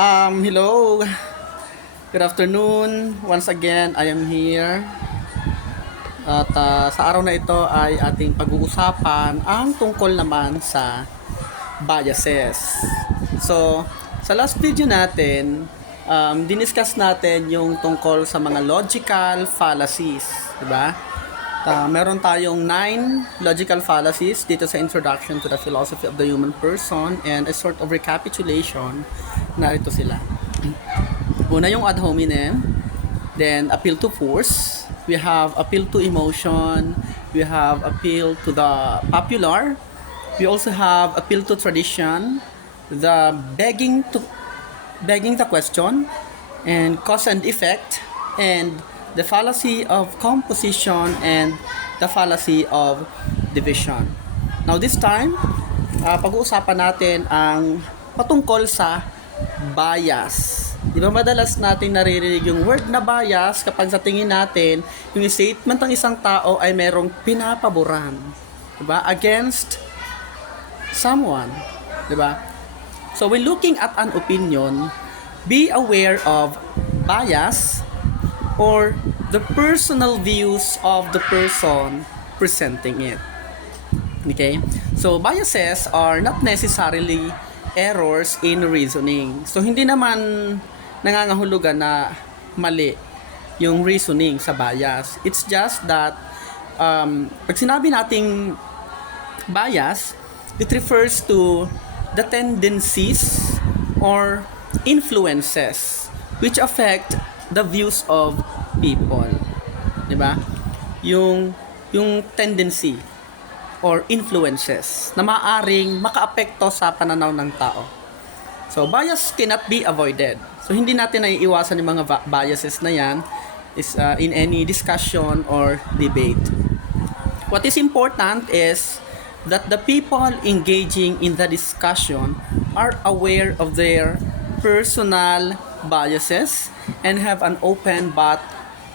Hello. Good afternoon. Once again, I am here. At sa araw na ito ay ating pag-uusapan ang tungkol naman sa biases. So, sa last video natin, diniscuss natin yung tungkol sa mga logical fallacies, di ba? Meron tayong 9 logical fallacies dito sa Introduction to the Philosophy of the Human Person, and a sort of recapitulation. Narito sila. Una yung ad hominem, then appeal to force, we have appeal to emotion, we have appeal to the popular, we also have appeal to tradition, the begging the question, and cause and effect, and the fallacy of composition, and the fallacy of division. Now this time, pag-uusapan natin ang patungkol sa bias. Di ba madalas natin naririnig yung word na bias kapag sa tingin natin yung statement ng isang tao ay merong pinapaboran, di ba, against someone, di ba? So when looking at an opinion, be aware of bias or the personal views of the person presenting it. Okay? So biases are not necessarily errors in reasoning. So hindi naman nangangahulugan na mali yung reasoning sa bias. It's just that pag sinabi nating bias, it refers to the tendencies or influences which affect the views of people. 'Di ba? Yung tendency or influences na maaring makaapekto sa pananaw ng tao. So, bias cannot be avoided. So, hindi natin naiiwasan yung mga biases na yan is in any discussion or debate. What is important is that the people engaging in the discussion are aware of their personal biases and have an open but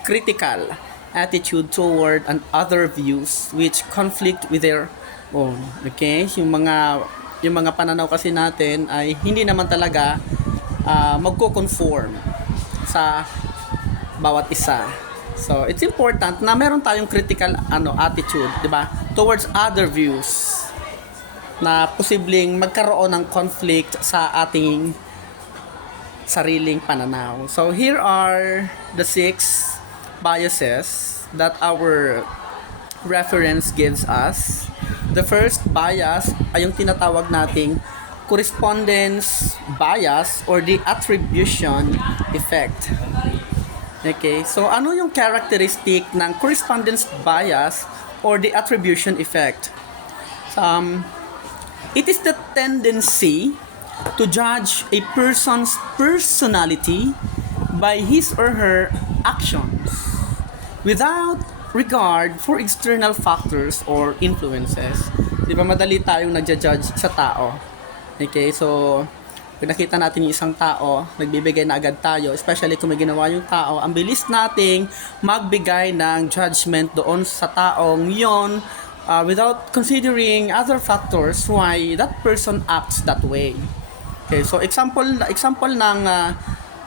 critical attitude toward and other views which conflict with their own. Okay? Yung mga pananaw kasi natin ay hindi naman talaga magko-conform sa bawat isa. So, it's important na meron tayong critical attitude, 'di ba? Towards other views na posibleng magkaroon ng conflict sa ating sariling pananaw. So, here are the 6 biases that our reference gives us. The first bias ay yung tinatawag nating correspondence bias or the attribution effect. Okay, so ano yung characteristic ng correspondence bias or the attribution effect? It is the tendency to judge a person's personality by his or her actions without regard for external factors or influences. Di ba madali tayong nagja-judge sa tao? Okay, so pag nakita natin yung isang tao, nagbibigay na agad tayo, especially kung may ginawa yung tao, ang bilis nating magbigay ng judgment doon sa taong yon without considering other factors why that person acts that way. Okay, so example ng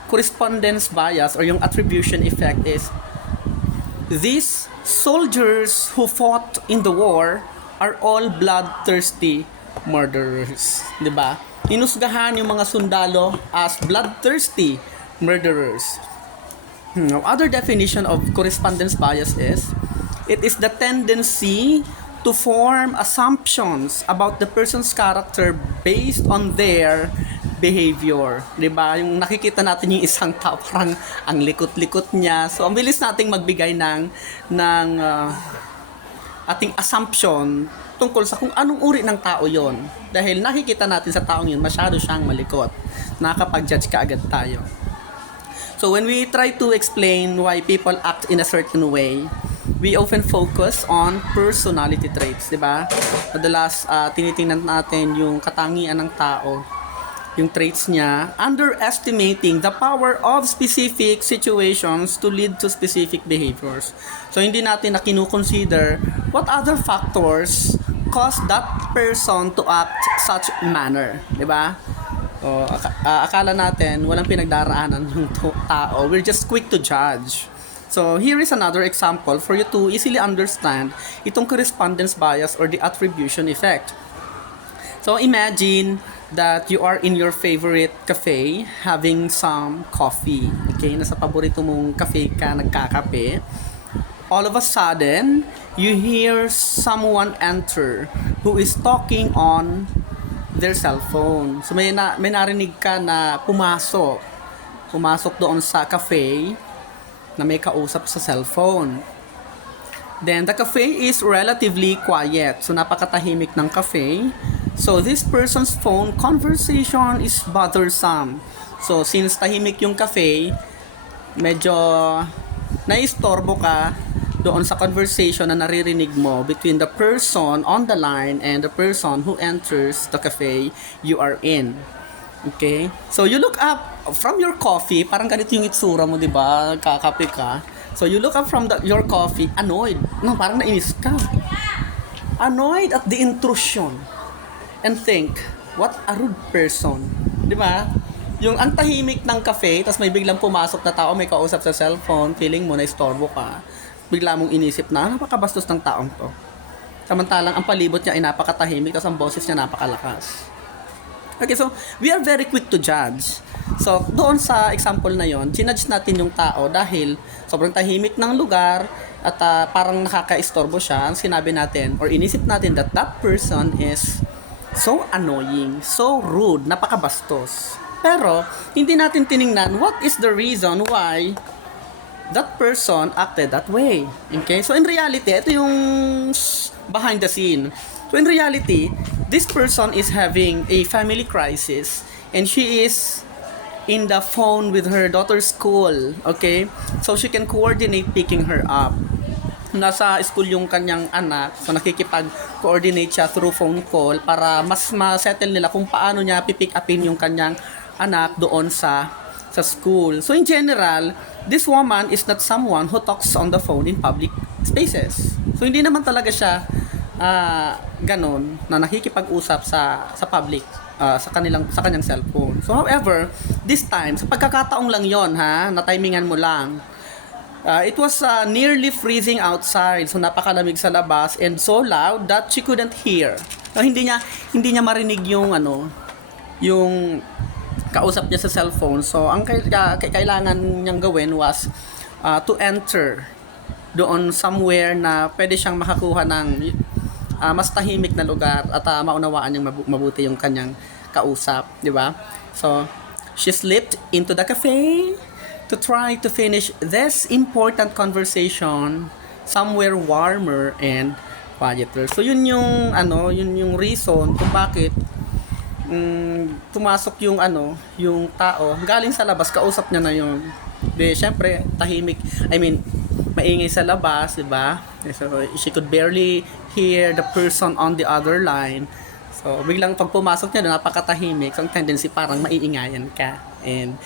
correspondence bias or yung attribution effect is these soldiers who fought in the war are all bloodthirsty murderers. 'Di ba? Inusgahan yung mga sundalo as bloodthirsty murderers. Other definition of correspondence bias is it is the tendency to form assumptions about the person's character based on their behavior. 'Di ba? Yung nakikita natin yung isang tao parang ang likot-likot niya. So ang bilis nating magbigay ng ating assumption tungkol sa kung anong uri ng tao 'yon. Dahil nakikita natin sa taong 'yon masyado siyang malikot. Nakakapag-judge kaagad tayo. So when we try to explain why people act in a certain way, we often focus on personality traits, 'di ba? Madalas tinitingnan natin yung katangian ng tao, yung traits niya, underestimating the power of specific situations to lead to specific behaviors. So, hindi natin na kinukonsider what other factors cause that person to act such manner. Diba? Akala natin walang pinagdaraanan ng tao. We're just quick to judge. So, here is another example for you to easily understand itong correspondence bias or the attribution effect. So, imagine that you are in your favorite cafe having some coffee. Okay, nasa paborito mong cafe ka nagkakape. All of a sudden, you hear someone enter who is talking on their cell phone. So may narinig ka na pumasok doon sa cafe na may kausap sa cellphone. Then the cafe is relatively quiet. So napakatahimik ng cafe. So this person's phone conversation is bothersome. So since tahimik yung cafe, medyo naistorbo ka doon sa conversation na naririnig mo between the person on the line and the person who enters the cafe you are in. Okay? So you look up from your coffee, parang ganito yung itsura mo, di ba? Kakape ka. So you look up from your coffee, annoyed. No, parang nainis ka. Annoyed at the intrusion. And think, what a rude person. Di ba? Yung ang tahimik ng cafe, tapos may biglang pumasok na tao, may kausap sa cellphone, feeling mo na istorbo ka. Bigla mong inisip na, napakabastos ng taong to. Samantalang ang palibot niya ay napakatahimik, tapos ang boses niya napakalakas. Okay, so we are very quick to judge. So, doon sa example na yon, ginudge natin yung tao dahil sobrang tahimik ng lugar at parang nakaka-istorbo siya. Ang sinabi natin, or inisip natin that that person is so annoying, so rude, napakabastos. Pero, hindi natin tiningnan what is the reason why that person acted that way. Okay? So, in reality, ito yung behind the scene. So, in reality, this person is having a family crisis and she is in the phone with her daughter's school. Okay? So, she can coordinate picking her up. Nasa school yung kanyang anak, so nakikipag-coordinate siya through phone call para mas ma-settle nila kung paano niya pipick upin yung kanyang anak doon sa school. So in general, this woman is not someone who talks on the phone in public spaces. So hindi naman talaga siya ganon na nakikipag-usap sa public sa kanyang cellphone. So however, this time sa pagkakataong lang 'yon na timingan mo lang. It was nearly freezing outside, so napakalamig sa labas and so loud that she couldn't hear. So hindi niya marinig yung yung kausap niya sa cellphone. So ang kailangan niyang gawin was to enter doon somewhere na pwede siyang makakuha ng mas tahimik na lugar at maunawaan niyang mabuti yung kanyang kausap, di ba? So she slipped into the cafe to try to finish this important conversation somewhere warmer and quieter. So yun yung reason kung bakit pumasok yung tao galing sa labas, kausap niya na yun. De syempre tahimik, maingay sa labas, di ba? So she could barely hear the person on the other line. So biglang pag pumasok niya, napakatahimik. So ang tendency parang maiingayan ka and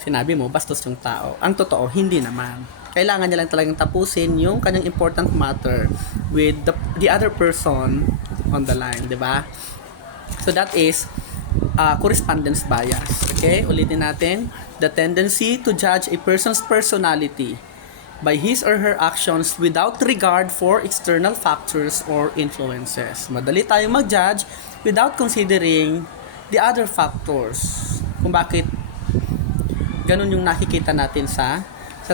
sinabi mo bastos yung tao. Ang totoo hindi naman. Kailangan niya lang talagang tapusin yung kanyang important matter with the other person on the line, di ba? So that is correspondence bias. Okay, ulitin natin. The tendency to judge a person's personality by his or her actions without regard for external factors or influences. Madali tayong mag-judge without considering the other factors. Kung bakit ganun yung nakikita natin sa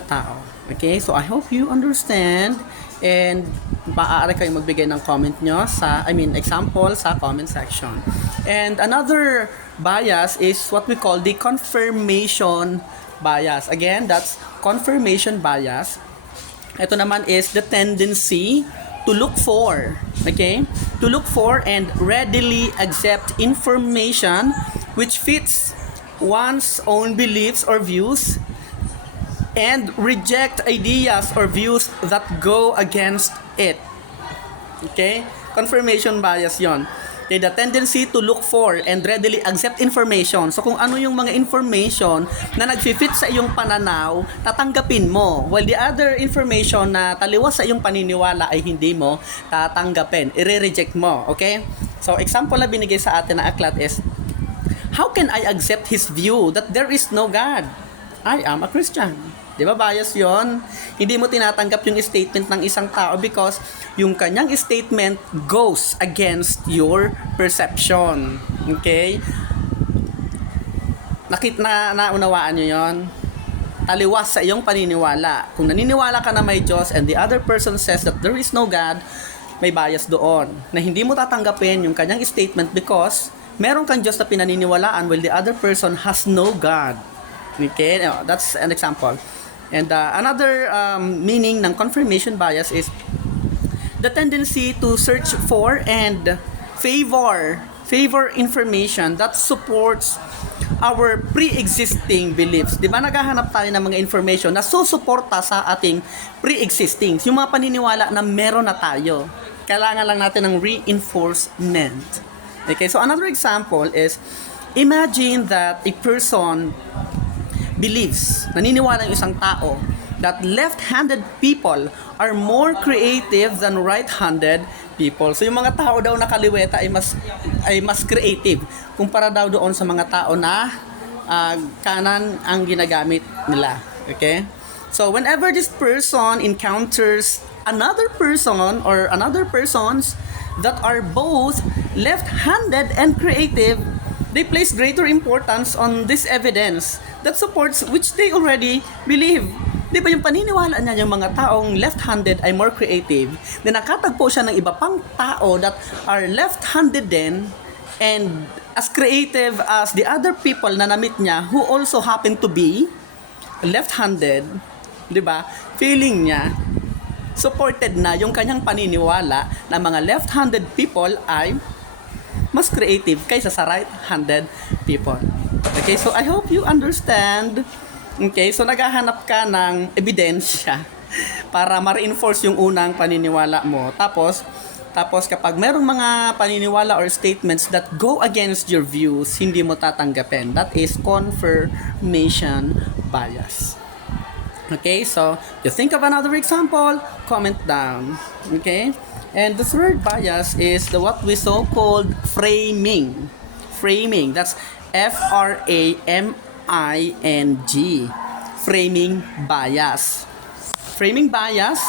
tao. Okay, so I hope you understand and maaari kayong magbigay ng comment nyo example sa comment section. And another bias is what we call the confirmation bias. Again, that's confirmation bias. Ito naman is the tendency to look for, to look for and readily accept information which fits one's own beliefs or views and reject ideas or views that go against it. Okay? Confirmation bias yon. Okay, the tendency to look for and readily accept information. So kung ano yung mga information na nagfi-fit sa iyong pananaw, tatanggapin mo. While the other information na taliwas sa iyong paniniwala ay hindi mo tatanggapin. I-reject mo. Okay? So example na binigay sa atin na aklat is, how can I accept his view that there is no God? I am a Christian. Di ba bias yon? Hindi mo tinatanggap yung statement ng isang tao because yung kanyang statement goes against your perception. Okay? Naunawaan nyo yon? Taliwas sa iyong paniniwala. Kung naniniwala ka na may Diyos and the other person says that there is no God, may bias doon. Na hindi mo tatanggapin yung kanyang statement because meron kang Diyos na pinaniniwalaan while the other person has no God. Okay? That's an example. And another meaning ng confirmation bias is the tendency to search for and favor information that supports our pre-existing beliefs. Di ba naghahanap tayo ng mga information na susuporta sa ating pre-existing. Yung mga paniniwala na meron na tayo. Kailangan lang natin ng reinforcement. Okay, so another example is, imagine that a person believes, naniniwala ng isang tao, that left-handed people are more creative than right-handed people. So yung mga tao daw na kaliweta ay mas creative kumpara daw doon sa mga tao na kanan ang ginagamit nila. Okay? So whenever this person encounters another person or another persons that are both left-handed and creative, they place greater importance on this evidence that supports which they already believe. Di ba yung paniniwala niya yung mga taong left-handed ay more creative, na nakatagpo siya ng iba pang tao that are left-handed din and as creative as the other people na na-meet niya who also happen to be left-handed, di ba? Feeling niya, supported na yung kanyang paniniwala na mga left-handed people ay mas creative kaysa sa right-handed people. Okay, so I hope you understand. Okay, so naghahanap ka ng ebidensya para ma-reinforce yung unang paniniwala mo. Tapos kapag merong mga paniniwala or statements that go against your views, hindi mo tatanggapin. That is confirmation bias. Okay, so you think of another example, comment down. Okay? And the third bias is what we so-called framing. Framing, that's F-R-A-M-I-N-G. Framing bias. Framing bias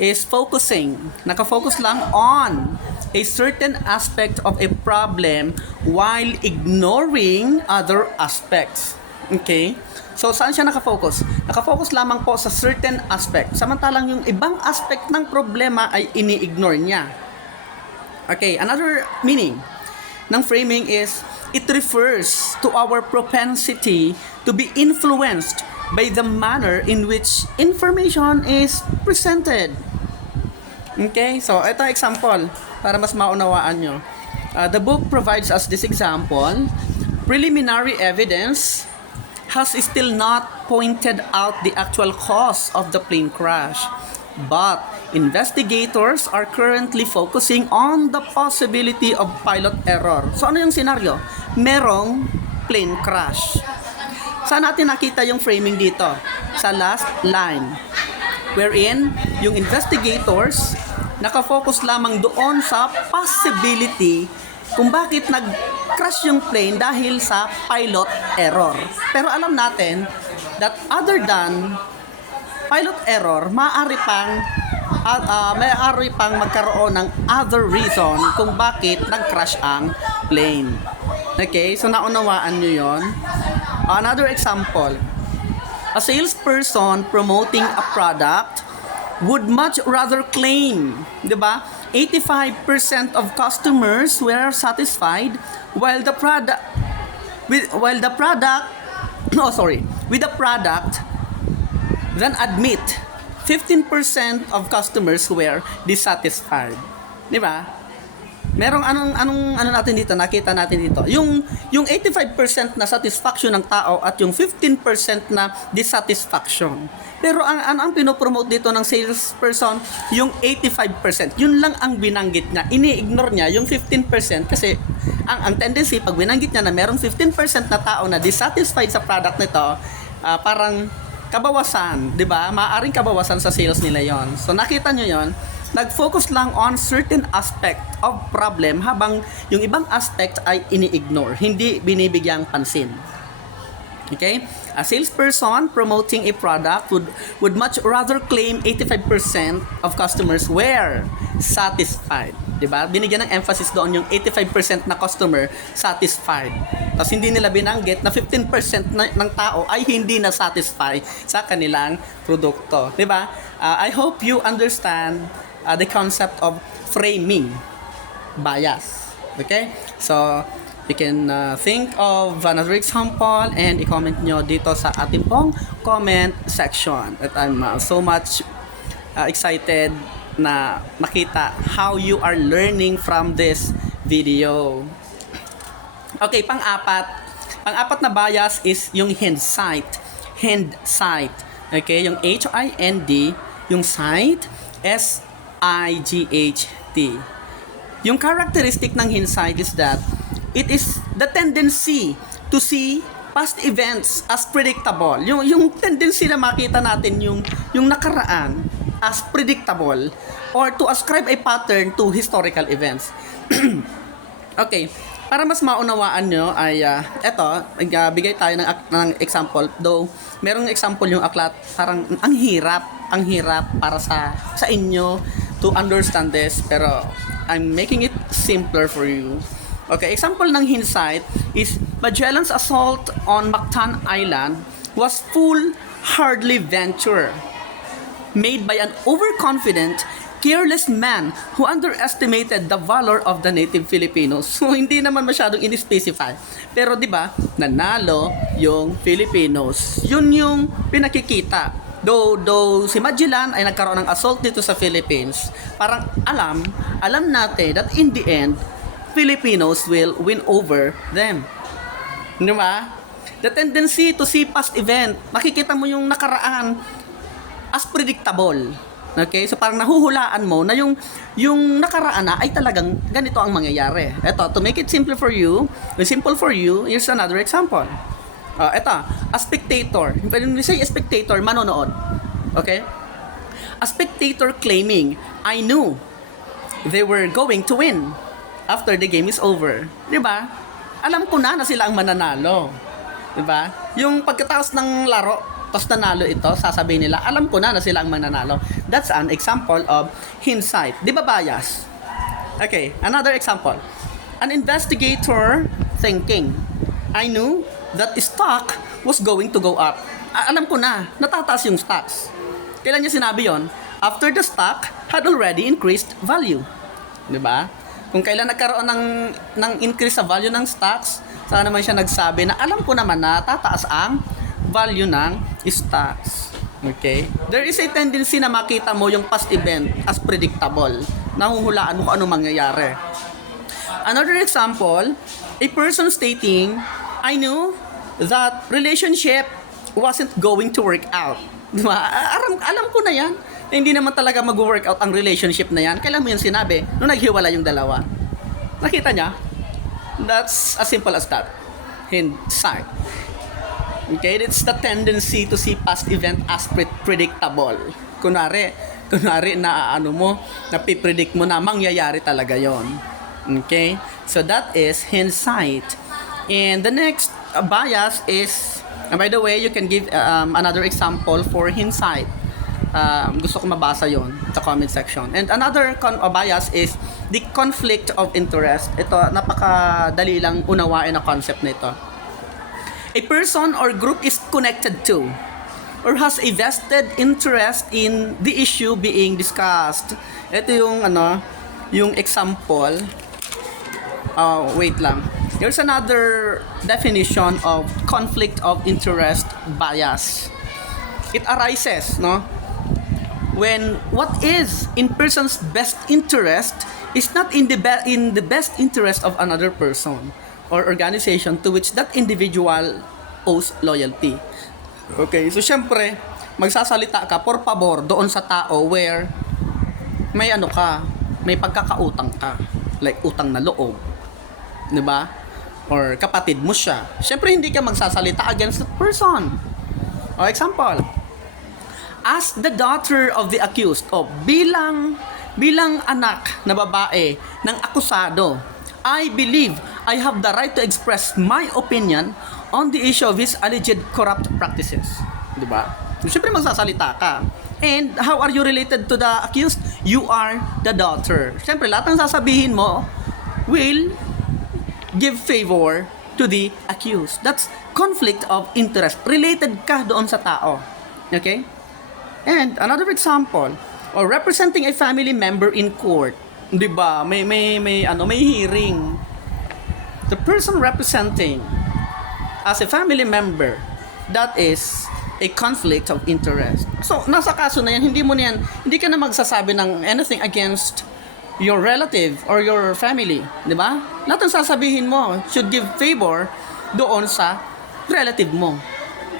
is focusing. Nakafocus lang on a certain aspect of a problem while ignoring other aspects. Okay? So, saan siya nakafocus? Nakafocus lamang po sa certain aspect. Samantalang yung ibang aspect ng problema ay ini-ignore niya. Okay, another meaning ng framing is it refers to our propensity to be influenced by the manner in which information is presented. Okay, so ito example para mas maunawaan nyo. The book provides us this example. Preliminary evidence has still not pointed out the actual cause of the plane crash, but investigators are currently focusing on the possibility of pilot error. So ano yung senaryo? Merong plane crash. Saan natin nakita yung framing dito? Sa last line, wherein yung investigators nakafocus lamang doon sa possibility kung bakit nag-crash yung plane dahil sa pilot error. Pero alam natin that other than pilot error, maaari pang magkaroon ng other reason kung bakit nag-crash ang plane. Okay, so naunawaan nyo yon. Another example, a salesperson promoting a product would much rather claim, di ba, 85% of customers were satisfied with the product then admit 15% of customers were dissatisfied. Di ba? Merong anong natin dito, nakita natin dito. Yung 85% na satisfaction ng tao at yung 15% na dissatisfaction. Pero ang pinopromote dito ng salesperson, yung 85%. Yun lang ang binanggit niya. Ini-ignore niya yung 15% kasi ang tendency pag binanggit niya na merong 15% na tao na dissatisfied sa product nito, parang kabawasan, 'di ba? Maaring kabawasan sa sales nila 'yon. So nakita niyo 'yon. nag-focus lang on certain aspect of problem habang yung ibang aspect ay ini-ignore, hindi binibigyang pansin. Okay? A salesperson promoting a product would much rather claim 85% of customers were satisfied. Diba? Binigyan ng emphasis doon yung 85% na customer satisfied. Tapos hindi nila binanggit na 15% ng tao ay hindi na satisfy sa kanilang produkto. Diba? I hope you understand the concept of framing bias. Okay? So, you can think of another example and i-comment nyo dito sa ating pong comment section. At I'm so much excited na makita how you are learning from this video. Okay, pang-apat na bias is yung hindsight. Hindsight. Okay, yung H-I-N-D, yung sight, S-I-G-H-T. Yung characteristic ng hindsight is that it is the tendency to see past events as predictable. Yung tendency na makita natin yung nakaraan as predictable or to ascribe a pattern to historical events. Okay, para mas maunawaan nyo ay bigay tayo ng example. Though merong example yung aklat, parang ang hirap para sa inyo to understand this, pero I'm making it simpler for you. Okay, example ng hindsight is Magellan's assault on Mactan Island was foolhardy venture made by an overconfident, careless man who underestimated the valor of the native Filipinos. So hindi naman masyadong in-specify. Pero 'di ba, nanalo yung Filipinos. Yun yung pinakikita. Though si Magellan ay nagkaroon ng assault dito sa Philippines, parang alam natin that in the end Filipinos will win over them. Di ba? The tendency to see past event, makikita mo yung nakaraan as predictable. Okay? So parang nahuhulaan mo na yung nakaraan na ay talagang ganito ang mangyayari. Ito, to make it simple for you, here's another example. Ito, a spectator. When we say a spectator, manonood. Okay? A spectator claiming, I knew they were going to win after the game is over. 'Di ba? Alam ko na sila ang mananalo. 'Di ba? Yung pagkatapos ng laro, tapos nanalo ito, sasabihin nila, alam ko na sila ang mananalo. That's an example of hindsight. 'Di ba bias? Okay, another example. An investigator thinking, I knew that stock was going to go up. Alam ko na, natataas yung stocks. Kailan niya sinabi yon? After the stock had already increased value. 'Di ba? Kung kailan nagkaroon ng increase sa value ng stocks, saan naman siya nagsabi na alam ko naman na tataas ang value ng stocks. Okay? There is a tendency na makita mo yung past event as predictable. Nahuhulaan mo kung anong mangyayari. Another example, a person stating, I knew that relationship wasn't going to work out. Diba? Alam ko na yan. Hindi naman talaga mag-work out ang relationship na yan. Kailan mo yung sinabi nung naghiwalay yung dalawa? Nakita niya? That's as simple as that. Hindsight. Okay? It's the tendency to see past event as predictable. Kunwari na napipredict mo na mangyayari talaga yon. Okay? So that is hindsight. And the next bias is, by the way, you can give another example for hindsight. Gusto ko mabasa yon sa comment section. And another bias is the conflict of interest. Ito, napakadali lang unawain ang concept na ito. A person or group is connected to or has a vested interest in the issue being discussed. Ito yung example. Wait lang. Here's another definition of conflict of interest bias. It arises, when what is in person's best interest is not in the best interest of another person or organization to which that individual owes loyalty. Okay, so syempre, magsasalita ka por pabor doon sa tao where may may pagkakautang ka, like utang na loob, 'di ba? Or kapatid mo siya. Syempre hindi ka magsasalita against that person. Example, as the daughter of the accused, bilang Bilang anak na babae ng akusado, I believe I have the right to express my opinion on the issue of his alleged corrupt practices. Diba? Siyempre magsasalita ka. And how are you related to the accused? You are the daughter. Siyempre, lahat ng sasabihin mo will give favor to the accused. That's conflict of interest. Related ka doon sa tao. Okay? And another example, or representing a family member in court. 'Di ba? May hearing. The person representing as a family member, that is a conflict of interest. So, nasa kaso na yan, hindi ka na magsasabi ng anything against your relative or your family, di ba? Lahat ng sasabihin mo should give favor doon sa relative mo,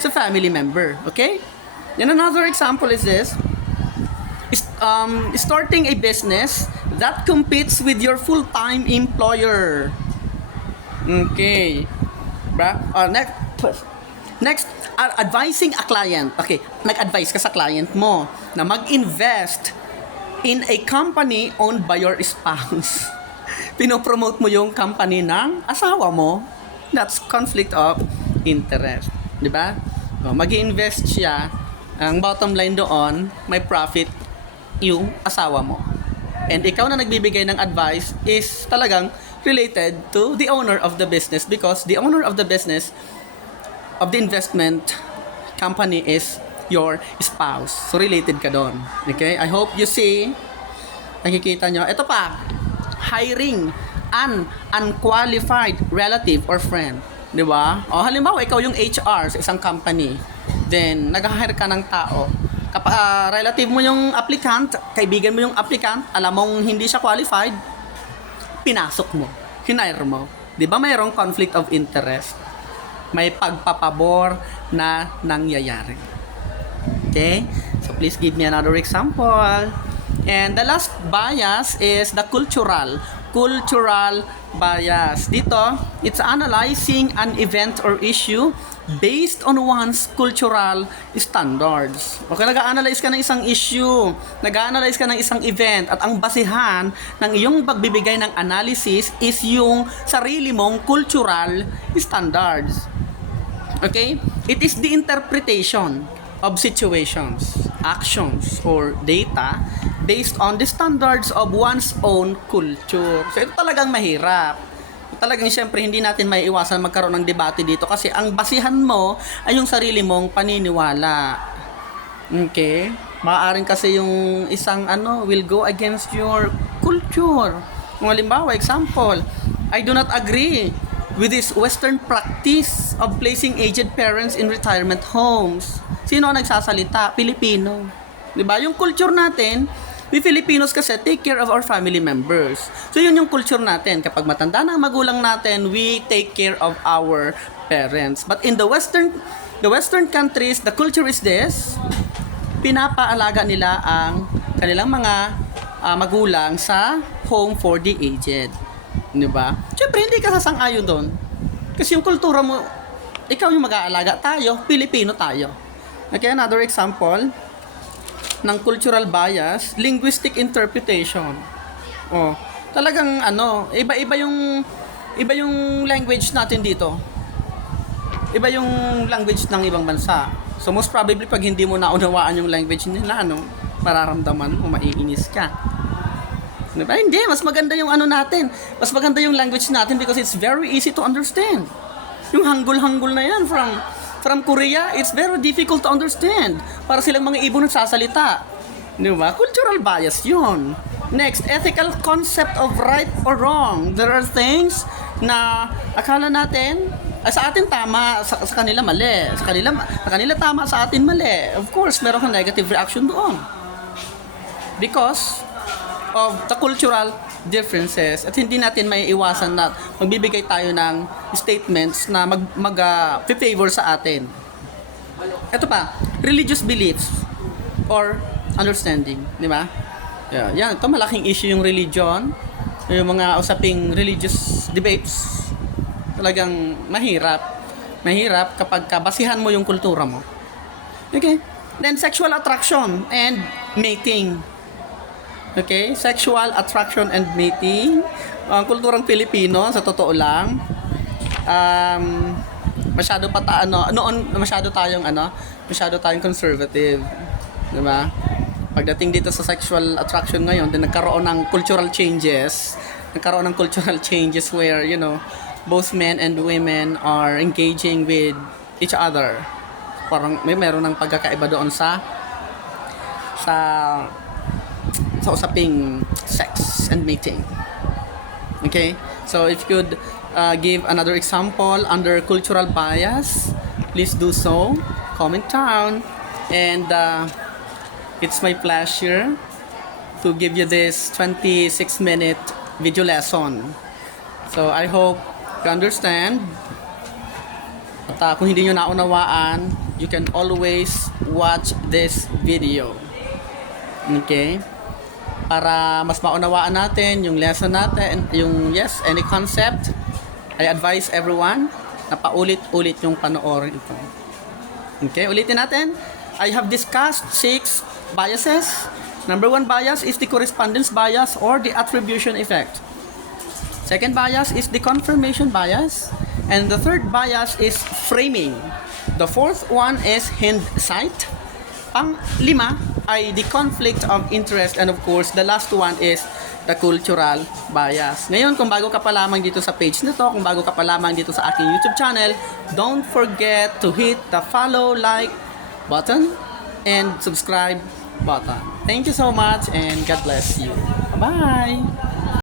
sa family member, okay? And another example is this, starting a business that competes with your full-time employer. Okay. Next, advising a client. Okay, nag-advise ka sa client mo na mag-invest in a company owned by your spouse. Pinopromote mo yung company ng asawa mo. That's conflict of interest. Diba? Mag-i-invest siya. Ang bottom line doon, may profit yung asawa mo. And ikaw na nagbibigay ng advice is talagang related to the owner of the business, because the owner of the business of the investment company is your spouse. So, related ka doon. Okay? I hope you see. Nakikita nyo. Ito pa. Hiring an unqualified relative or friend. Di ba? O, halimbawa, ikaw yung HR sa isang company. Then, nag-hire ka ng tao. Kapag relative mo yung applicant, kaibigan mo yung applicant, alam mong hindi siya qualified, pinasok mo. Hinire mo. Di ba mayroong conflict of interest? May pagpapabor na nangyayari. Okay? So, please give me another example. And the last bias is the cultural bias. Dito, it's analyzing an event or issue based on one's cultural standards. Okay, nag-a-analyze ka ng isang issue, nag-a-analyze ka ng isang event, at ang basihan ng iyong pagbibigay ng analysis is yung sarili mong cultural standards. Okay? It is the interpretation of situations, actions, or data based on the standards of one's own culture. So, ito talagang mahirap. Talagang siyempre hindi natin maiiwasan magkaroon ng debate dito kasi ang basihan mo ay yung sarili mong paniniwala. Okay? Maaaring kasi yung isang will go against your culture. Kung halimbawa, example, I do not agree with this Western practice of placing aged parents in retirement homes. Sino ang nagsasalita? Pilipino. Diba? Yung culture natin, we Filipinos kasi take care of our family members. So yun yung culture natin. Kapag matanda na ang magulang natin, we take care of our parents. But in the Western countries, the culture is this, pinapaalaga nila ang kanilang mga magulang sa home for the aged. Diba? Siyempre, hindi ka sasang-ayon doon. Kasi yung kultura mo, ikaw yung mag-aalaga, tayo, Pilipino tayo. Okay, another example ng cultural bias, linguistic interpretation. Oh, talagang iba yung language natin dito. Iba yung language ng ibang bansa. So most probably pag hindi mo naunawaan yung language nila, mararamdaman mo, maiinis ka. Diba? Hindi, mas maganda yung natin. Mas maganda yung language natin because it's very easy to understand. Yung Hangul na yan from Korea, it's very difficult to understand. Para silang mga ibon nagsasalita. Diba? Cultural bias yun. Next, ethical concept of right or wrong. There are things na akala natin, sa atin tama, sa kanila mali. Sa kanila tama, sa atin mali. Of course, meron kang negative reaction doon. Because of the cultural differences, at hindi natin may iwasan na magbibigay tayo ng statements na mag-favor sa atin. Ito pa, religious beliefs or understanding, di ba? Yan, ito malaking issue yung religion, yung mga usaping religious debates. Talagang mahirap kapag basihan mo yung kultura mo. Okay? Then sexual attraction and mating. Okay? Sexual attraction and mating. Ang kulturang Pilipino, sa totoo lang, masyado noon masyado tayong conservative, 'di ba? Pagdating dito sa sexual attraction ngayon, din nagkaroon ng cultural changes. Nagkaroon ng cultural changes where, both men and women are engaging with each other. Parang meron ng pagkakaiba doon sa usaping sex and mating. Okay? So if you could give another example under cultural bias, please do so. Comment down. And it's my pleasure to give you this 26-minute video lesson. So I hope you understand. At kung hindi nyo naunawaan, you can always watch this video. Okay? Para mas maunawaan natin yung lesson natin, any concept, I advise everyone na paulit-ulit yung panoorin ito. Okay, ulitin natin. I have discussed 6 biases. Number 1 bias is the correspondence bias or the attribution effect. Second bias is the confirmation bias. And the third bias is framing. The fourth one is hindsight. Pang-lima ay the conflict of interest, and of course, the last one is the cultural bias. Ngayon, kung bago ka pa lamang dito sa page na to, kung bago ka pa lamang dito sa aking YouTube channel, don't forget to hit the follow, like button, and subscribe button. Thank you so much, and God bless you. Bye-bye!